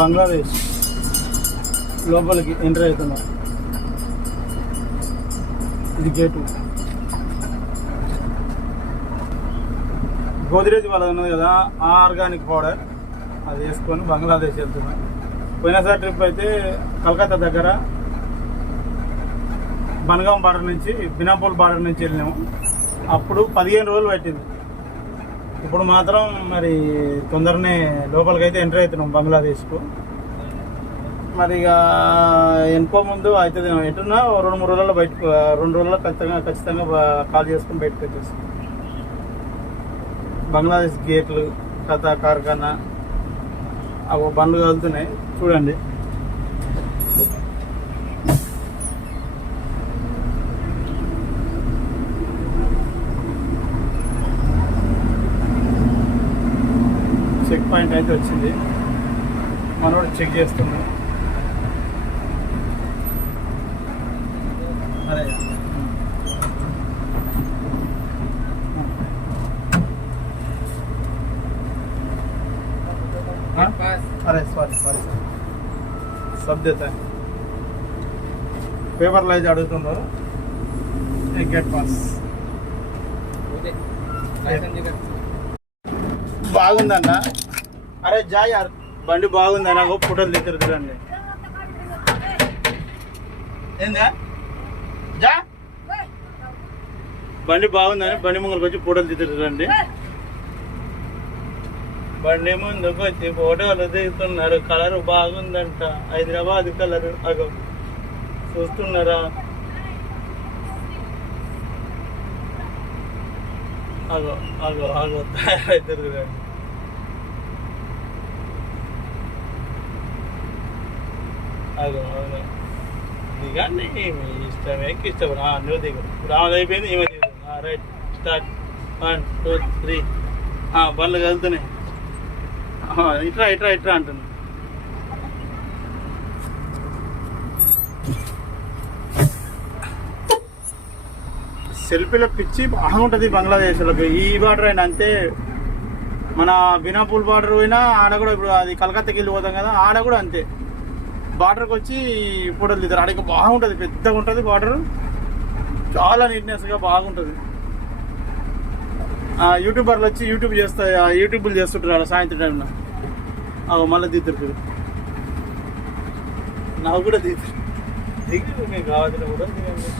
బంగ్లాదేశ్ లోపలికి ఎంటర్ అవుతున్నాం. ఇది గేటు. గోద్రేజ్ వాళ్ళది ఉన్నది కదా, ఆర్గానిక్ పౌడర్, అది వేసుకొని బంగ్లాదేశ్ వెళ్తున్నాం. పోయినసారి ట్రిప్ అయితే కలకత్తా దగ్గర బన్గాం బార్డర్ నుంచి బినాపూల్ బార్డర్ నుంచి వెళ్ళినాము. అప్పుడు 15 రోజులు పట్టింది. ఇప్పుడు మాత్రం మరి తొందరనే లోపలికి అయితే ఎంటర్ అవుతున్నాం బంగ్లాదేశ్కు. మరి ఇక ఎంకో ముందు అవుతుంది ఎటున్నా 2-3 రోజుల్లో బయటకు, 2 రోజుల్లో ఖచ్చితంగా కాల్ చేసుకుని బయటకు వచ్చేస్తాం. బంగ్లాదేశ్ గేట్లు, కథా కార్ఖానా, అవి బండ్లు కలుగుతున్నాయి చూడండి. చెక్ పాయింట్ అయితే వచ్చింది, మనోడు చెక్ చేస్తున్నాడు. అరే अरे सॉरी सब देता है. पेपर लाइज अड़ुतुन्नारू गेट पास బాగుందన్న. అరే జా యార్, బండి బాగుందన్న, ఫోటోలు దిగుతుందండి. ఏందా జా, బండి బాగుందని బండి ముంగలకు వచ్చి ఫోటోలు దిగుతుందండి. బండి ముందుకు వచ్చి ఫోటోలు దిగుతున్నారు. కలర్ బాగుందంట, హైదరాబాద్ కలర్. అగో చూస్తున్నారా, అగో అగో అగో తయారైతుంది కదండి. అగో అవును, దిగండి మీ ఇష్టమే, ఇష్టం. నువ్వు దిగు, రావాలి అయిపోయింది, ఏమో దిగు. Right, start. 1 2 3. బండ్లు కలుగుతున్నాయి. ఇట్రా ఇట్రా ఇట్రా అంటున్నా. సెల్ఫీలో పిచ్చి బాగుంటుంది బంగ్లాదేశ్లోకి. ఈ బార్డర్ అయినా అంతే, మన బినాపూల్ బార్డర్ పోయినా ఆడ కూడా, ఇప్పుడు అది కలకత్తాకి వెళ్ళిపోతాం కదా, ఆడ కూడా అంతే. బార్డర్కి వచ్చి ఫోటోలు దిగుతారు. ఆడ బాగుంటుంది, పెద్దగా ఉంటుంది బార్డర్, చాలా నీట్నెస్గా బాగుంటుంది. యూట్యూబర్లు వచ్చి యూట్యూబ్లు చేస్తుంటారు అలా సాయంత్రం టైంలో. మళ్ళీ దిగుతారు, నాకు కూడా దిగుతారు. దిగు, మీకు కావాల్సిన కూడా దిగండి.